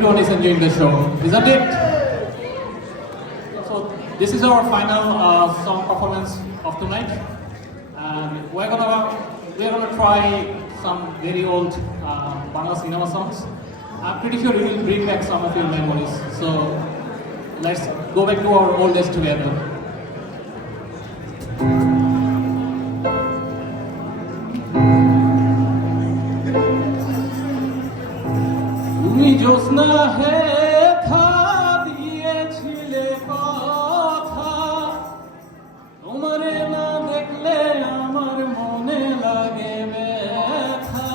everyone is enjoying the show, isn't it? So this is our final song performance of tonight, and we're gonna try some very old Bangla cinema songs. I'm pretty sure it will bring back some of your memories. So let's go back to our old days together. তুমি জ্যোৎস্না হে থা দিয়েছিলে কথা, তোমারে না দেখলে আমার মনে লাগে ব্যথা।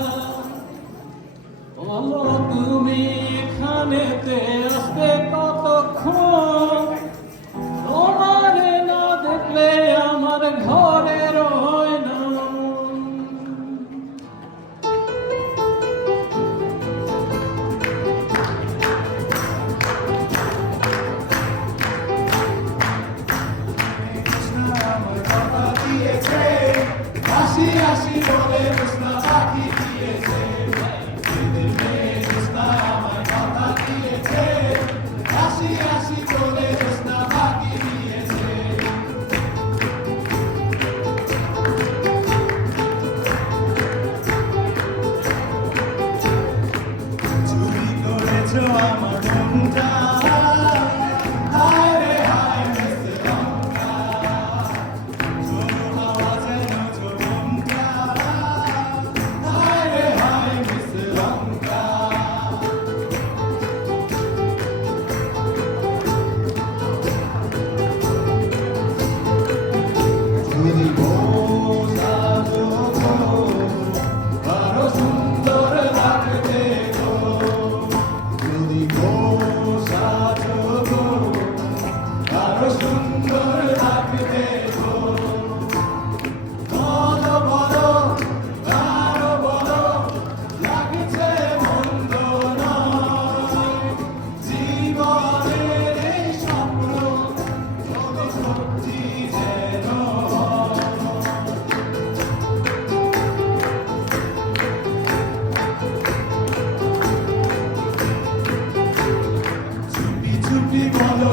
বলো তুমি এখানেতে আসবে কতক্ষণ, তোমারে না দেখলে আমার ঘরে রয় না। হাসি হাসি বলে জ্যোৎস্না পাখি দিয়েছে, ঈদের মেয়ে জ্যোৎস্না আমার কথা দিয়েছে। হাসি হাসি বলে জ্যোৎস্না পাখি দিয়েছে। চুরি করেছো আমার মনটা, হায় রে হায় মেসে লঙ্কা। ঝোড়ো হাওয়া যেন ঝোড়মঙ্কা, হায় রে হায় মেসে লঙ্কা। যদি বোঝা যোগো, আরো সুন্দর লাগবে গো। যদি বোঝা যোগো, আরো সুন্দর লাগবে গো। বলো বলো, আরো বলো, লাগছে মন্দ নয়। জীবনের এই স্বপ্ন কত সত্যি যেন হয়। চুপি চুপি বলো